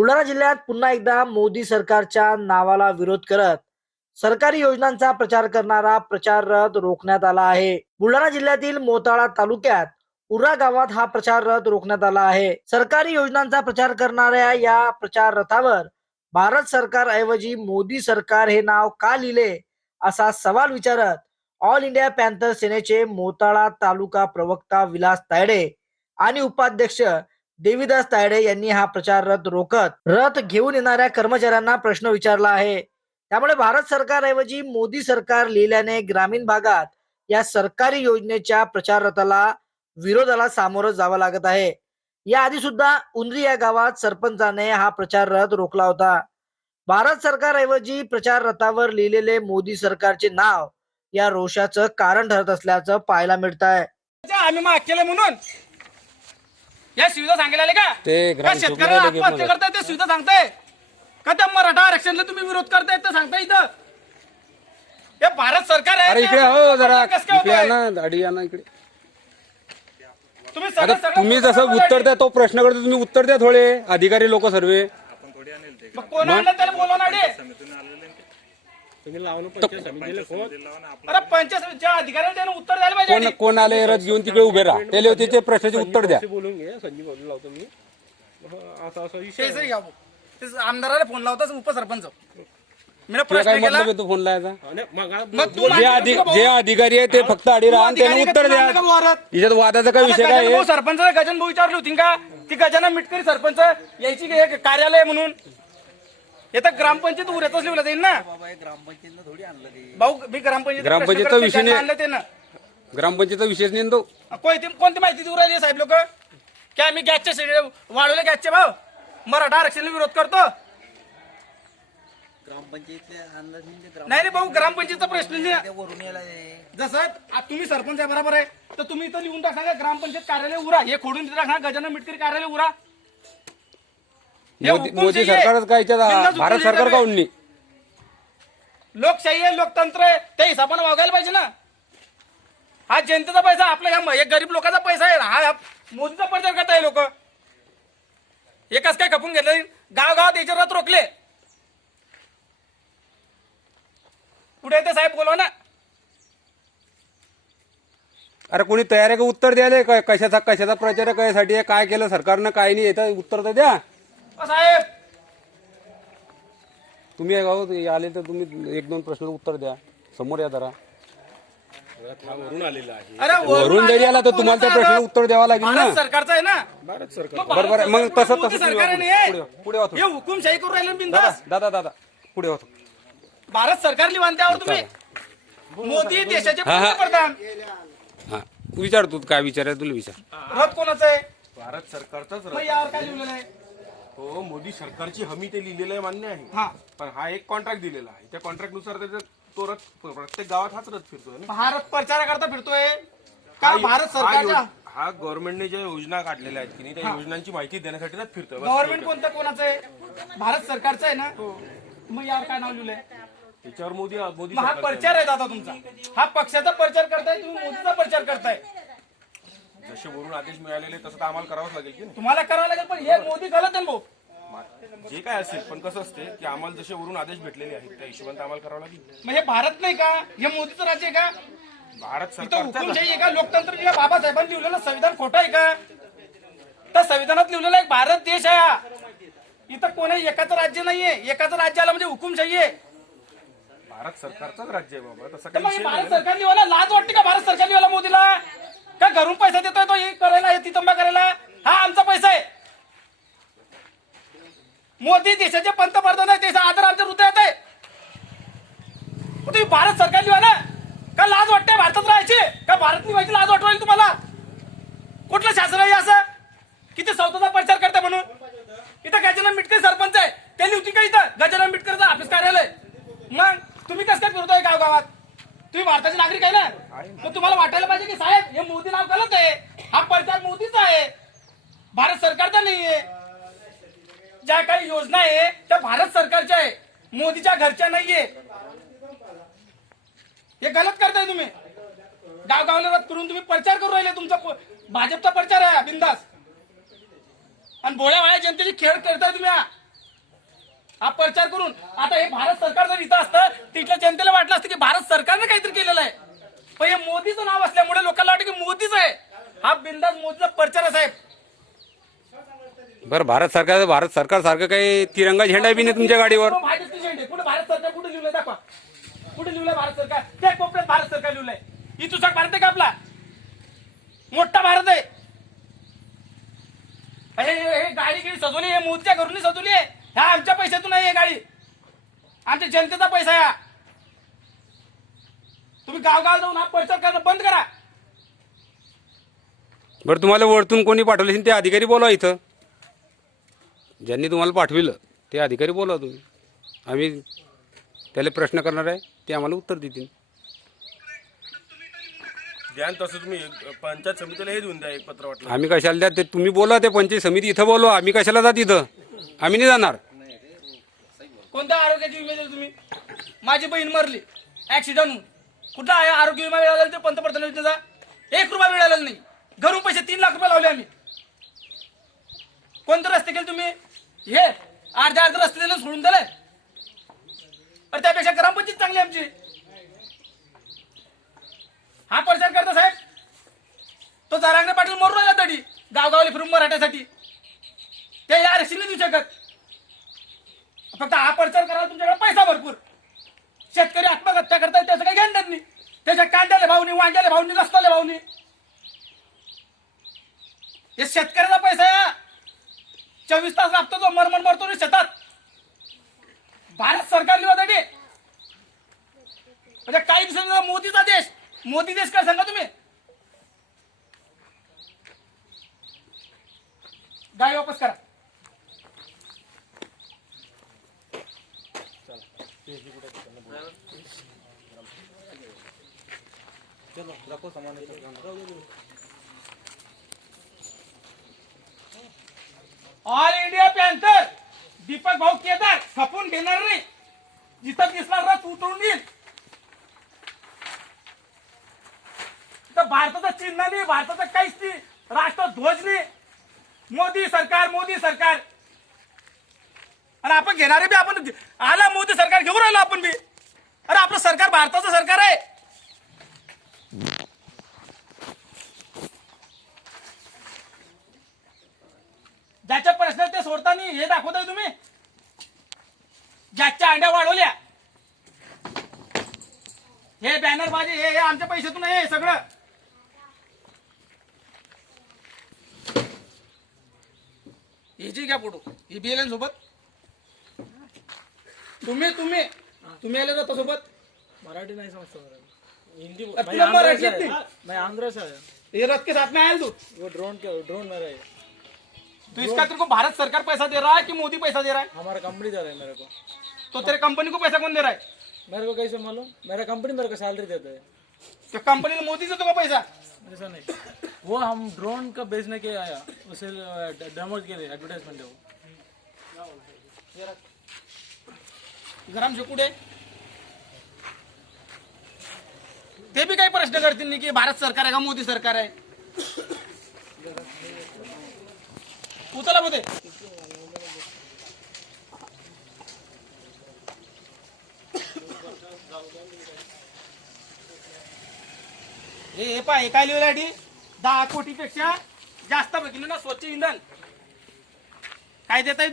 बुलढाणा जिल्ह्यात पुन्हा एकदा मोदी सरकारच्या नावाला विरोध करत सरकारी योजनांचा प्रचार करणारा प्रचार रथ रोखण्यात आला आहे. बुलढाणा जिल्ह्यातील मोताळा तालुक्यात उरा गावात हा प्रचार रथ रोखण्यात आला आहे. सरकारी योजनांचा प्रचार करणाऱ्या या प्रचार रथावर भारत सरकार ऐवजी मोदी सरकार हे नाव का लिहिले असा सवाल विचारत ऑल इंडिया पॅन्थर सेनेचे मोताळा तालुका प्रवक्ता विलास तायडे आणि उपाध्यक्ष देवीदास तायडे यांनी हा प्रचार रथ रोखत रथ घेऊन येणाऱ्या कर्मचाऱ्यांना प्रश्न विचारला आहे. त्यामुळे भारत सरकारऐवजी मोदी सरकार लिहिल्याने ग्रामीण भागात या सरकारी योजनेच्या प्रचार रथाला विरोधाला सामोरं जावं लागत आहे. याआधी सुद्धा उंद्री या गावात सरपंचाने हा प्रचार रथ रोखला होता. भारत सरकारऐवजी प्रचार रथावर लिहिलेले मोदी सरकारचे नाव या रोषाचं कारण ठरत असल्याचं पाहायला मिळत आहे आम्ही मग केलं म्हणून या सुविधा सांगायला आले का? ते ग्राम शेतकऱ्याला आत्महत्या करताय ते सुविधा सांगताय? का त्या मराठा आरक्षणला तुम्ही विरोध करताय ते सांगताय इथं? हे भारत सरकार आहे इकडे हो जरा. कसं काय इकडे होतंय? ना इकडे. तुम्ही आता सगळं- सगळं तुम्ही जसं उत्तर. द्या तो प्रश्न करतो तुम्ही उत्तर द्या थोडे. अधिकारी लोक सर्व. मग कोण आणलं त्याला बोलवा ना रे. अरे पंचायत अधिकाऱ्याला त्यानं उत्तर द्यायला पाहिजे कोण आधी. कोण आले? रथ घेऊन तिकडे उभे राहा. त्याला त्याचे प्रश्नाचे उत्तर द्या. बोलून घे. संजीव लावतो मी. हा, असा असा विषय ते सरी घ्या भाऊ. ते आमदाराला फोन लावताच उपसरपंच. मी तुला प्रश्न काय केला मतलब आहे तो फोन लावायचा? आणि मग मग तू जे मान्य अधि करतो का जे भाऊ? अधिकारी आहे ते फक्त आडी राहा आणि त्याने अधिकारी उत्तर द्या. तू मान्य का वावरात? याच्यात वादाचा काय विषय काय आहे? सरपंच गजानन भाऊ विचारली होती का? ती गजानन मिटकरी सरपंच यायची का हे कार्यालय म्हणून? हे तर ग्रामपंचायत उऱ्यातच लिहिलं जाईल ना. भाऊ मी ग्रामपंचायत ग्रामपंचायतचा विषय नाही. आणलं ते ना. ग्रामपंचायतचा विषयच नाही ना तो. कोणती कोणती माहिती देऊ राहिली साहेब लोक? की आम्ही गॅसचे सिलेंडर वाढवले गॅसचे भाव? मराठा आरक्षणाला विरोध करतो? नाही रे भाऊ ग्रामपंचायतचा प्रश्न नाही. जसं आ- तुम्ही सरपंच आहे बरोबर आहे. तर तुम्ही इथं लिहून टाका का ग्रामपंचायत कार्यालय उरा? हे खोडून तिथे टाका गजानन मिटकरी कार्यालय उरा? हे मोदी हुकुमशाही मोदी आहे. सरकारच काय याच्यात भारत हुकुमशाही सरकार चालू आहे. काऊन नाही लोकशाही आहे लोकतंत्र आहे त्या हिशोबाने वागायला पाहिजे ना. हा जनतेचा पैसा आपल्या ह्या एक गरीब लोकांचा पैसा आहे हा हा मोदीचा प्रचार करताय लोक. एकच काय खपून घेतलं गाव गावात याचे रथ रोखले. पुढे ते साहेब बोलवा ना. अरे कोणी तयार आहे का उत्तर द्यायला? कशाचा कशाचा प्रचार आहे? कशासाठी आहे? काय केलं? सरकारनं काय नाही? येतं उत्तर तर द्या. साहेब! तुम्ही आहे? ते आले तर तुम्ही एक दोन प्रश्न उत्तर द्या. समोर या जरा. वरून आलेला आहे अरे वरून जरी आला तर तुम्हाला त्या प्रश्नाला उत्तर द्यावं लागेल ना. सरकारचा आहे ना? भारत सरकार. आहे. मग सरकार तसं- तसं तुम्ही सरकार वापरू. आहे पुढे- पुढे वाचू. हे हुकुमशाही करून राहिले दादा बिंदास. दादा दादा पुढे होतो भारत सरकारली मानत्यावर तुम्ही. मोदी देशाचे हा, हा. पंतप्रधान. हा विचार तू काय विचार आहे तुला विचार. रथ कोणाचं आहे? भारत सरकारचाच मग यावर काय लिहिलेलं आहे? हो मोदी सरकारची हमी ते लिहिलेलं आहे मान्य आहे. हा. पण हा एक कॉन्ट्रॅक्ट दिलेला आहे. त्या कॉन्ट्रॅक्टनुसार त्याच्यात तो रथ प्रत्येक गावात हाच रथ फिरतोय ना. भारत प्रचाराकरता फिरतोय. का हा- भारत हा सरकारच्या योज- हा गव्हर्नमेंटने ज्या योजना काढलेल्या आहेत की नाही त्या योजनांची माहिती देण्यासाठी रथ फिरतोय. बस. गव्हर्नमेंट कोणतं कोणाचं आहे? भारत सरकारचं आहे ना? मग यावर काय नाव लिहिलंय? त्याच्यावर मोदी मोदी मग हा सरकार प्रचार आहे. दादा तुमचा. हा पक्षाचा प्रचार करताय तुम्ही मोदीचा प्रचार करताय. जसे वरून आदेश मिळालेले तसं तर आम्हाला करावंच लागेल की नाही? तुम्हाला करावं लागेल पण हे मोदी गलत आहे ना भाऊ. मा- जे काय असेल पण कसं असते की आम्हाला जसे वरून आदेश भेटलेले आहेत त्या हिशोबाने तर आम्हाला करावं लागेल. मग हे भारत नाही का? हे मोदीचं राज्य आहे का? भारत इथं सरकारचा हुकुमशाही आहे का? लोकतंत्र जे बाबासाहेबांनी लिहिलेलं संविधान खोटं आहे का? त्या संविधानात लिहिलेलं एक भारत देश आहे हा. इथं कोणी एकाचं राज्य नाहीये एकाचं राज्य आलं म्हणजे हुकुमशाही आहे. भारत सरकारचंच राज्य आहे बाबा तसं तर काही मग हे विषय भारत नाही सरकार लिहायला लाज वाटते का? भारत सरकार लिहायला मोदीला? का घरून पैसा देतोय तो? हे करायला हे तितंबा करायला? हा आमचा पैसा आहे. मोदी देशाचे पंतप्रधान आहे त्याचा आदर आमच्या हृदयात आहे. तुम्ही भारत सरकार लिहा ना? का लाज वाटते भारतात राहायची? का भारत व्हायची लाज वाटवायची तुम्हाला? कुठलं शासन आहे असं? किती स्वतःचा प्रचार करता म्हणून? इथं गजानन मिटकर सरपंच आहे. त्यांनी होती का इथं? गजानन मिटकरचं ऑफिस कार्यालय. मग तुम्ही कसं काय फिरतोय गावगावात? तुम्ही भारताचे नागरिक आहे ना? मग तुम्हाला वाटायला पाहिजे की साहेब हे मोदी नाव गलत आहे. हा प्रचार मोदीचा आहे. भारत सरकारचा नाहीये. ज्या काही योजना आहे त्या भारत सरकारच्या आहे. मोदीच्या घरच्या नाहीये. हे गलत करताय तुम्ही. गावगावला गावला करून तुम्ही प्रचार करू राहिले. तुमचा भाजपचा प्रचार आहे बिंदास. आणि भोळ्या वाळ्या जनतेची खेळ करताय तुम्ही हा. प्रचार करून. आता हे भारत सरकार जर इथं असतं तिथल्या जनतेला वाटलं असतं की भारत सरकारने काहीतरी केलेलं आहे. पण हे मोदीचं नाव असल्यामुळे लोकांना वाटतं की मोदीच आहे. हा बिंदास मोदीचा प्रचार आहे साहेब. बरं भारत सरकार भारत सरकार सारखं काही तिरंगा झेंडा बी नाही तुमच्या गाडीवर? झेंडे कुठे भारत सरकार कुठे लिहिलंय दाखवा. कुठे लिहिलंय भारत सरकार? त्या कोपऱ्यात भारत सरकार लिहिलंय. ही तुझा भारत आहे का आपला? मोठा भारत आहे. हे गाडी गिडी सजवली हे मोदीच्या घरून सजवली आहे. ह्या आमच्या पैशातून नाही हे गाडी. आमच्या जनतेचा पैसा आहे हा. तुम्ही गावगाव जाऊन हा प्रचार करणं बंद करा. बरं तुम्हाला वरतून कोणी पाठवले असेल ते अधिकारी बोलवा इथं. ज्यांनी तुम्हाला पाठविलं ते अधिकारी बोलवा तुम्ही. आम्ही त्याला प्रश्न करणार आहे ते आम्हाला उत्तर देतील. द्या आणि तसं तुम्ही एक पंचायत समितीला हे देऊन द्या एक पत्र वाटलं. आम्ही कशाला द्या ते तुम्ही बोला ते पंचायत समिती इथं बोलवा. आम्ही कशाला जात इथं? आम्ही नाही जाणार. कोणत्या आरोग्याची विमा दिली तुम्ही? माझी बहीण मरली. ऍक्सिडेंट कुठला आहे? आरोग्य विमा मिळाला ते पंतप्रधान योजनेचा एक रुपया मिळाला नाही. घरून पैसे तीन लाख रुपये लावले आम्ही. कोणते रस्ते केले तुम्ही? हे अर्ध्या अर्ध रस्ते दिले सोडून दिले. अरे त्यापेक्षा ग्रामपंचायत चांगली आमची. हा प्रचार करता साहेब. तो जारांगणे पाटील मरून राहिला तडी गावगावले फिरून मराठ्यासाठी. ते या आरक्षण नाही देऊ शकत. फक्त हा प्रचार करायला तुमच्याकडे पैसा भरपूर. शेतकरी आत्महत्या करतायत त्याचं काही घेणं नाही. त्याच्या कांद्याला भावनी वांग्याला भावनी रस्त्याला भावनी हे शेतकऱ्याचा पैसा या चोवीस तास लागतो तो मरमर मरतो ना शेतात. भारत सरकार लिहिण्यासाठी म्हणजे काही दिवसांचा मोदीचा देश. मोदी देश काय सांगा तुम्ही? गाय वापस करा. ऑल इंडिया पॅन्थर दीपक भाऊ केदार खपून घेणार नाही जिथं दिसणार रथ उतरून येईल. तर भारताचं चिन्ह नाही भारताचं काहीच नाही राष्ट्रध्वज नाही. मोदी सरकार मोदी सरकार. आणि आपण घेणारे बी आपण आला मोदी सरकार घेऊन राहिलो आपण बी. अरे आपलं सरकार भारताचं सरकार आहे. ज्याच्या प्रश्न ते सोडताना हे दाखवताय तुम्ही. ज्याच्या अंड्या वाढवल्या. हे बॅनर माझे हे हे आमच्या पैशातून आहे हे सगळं. हे जी घ्या फोटो ही बी एल सोबत. तुम्ही तुम्ही. तुम्ही आले होता सोबत मराठी नहीं समझता हिंदी अब मैं तुला आंध्र मराठी से आया नाही? मैं आंध्र से आया ये रथ के साथ में आयल तू? वो ड्रोन के ड्रोन मेरा है तो इसका तेरे को भारत सरकार पैसा दे रहा है कि मोदी पैसा दे रहा है? हमारा कंपनी दे रहा है मेरे को. तो तेरे कंपनी को पैसा कौन दे रहा है? मेरे को कैसे मालूम? मेरा कंपनी मेरे को सैलरी देता है. तो कंपनी ने मोदी से तो पैसा? ऐसा नहीं. वो हम ड्रोन का बेचने के आया. उसे डेमो के लिए एडवर्टाइजमेंट है वो. गरम शेकुडे ते बी काही प्रश्न करतील की भारत सरकार आहे का मोदी सरकार आहे? उचला मध्ये हे पाय काय लिहिलं आहे दहा कोटी पेक्षा जास्त बघितलं ना स्वच्छ इंधन. काय देताय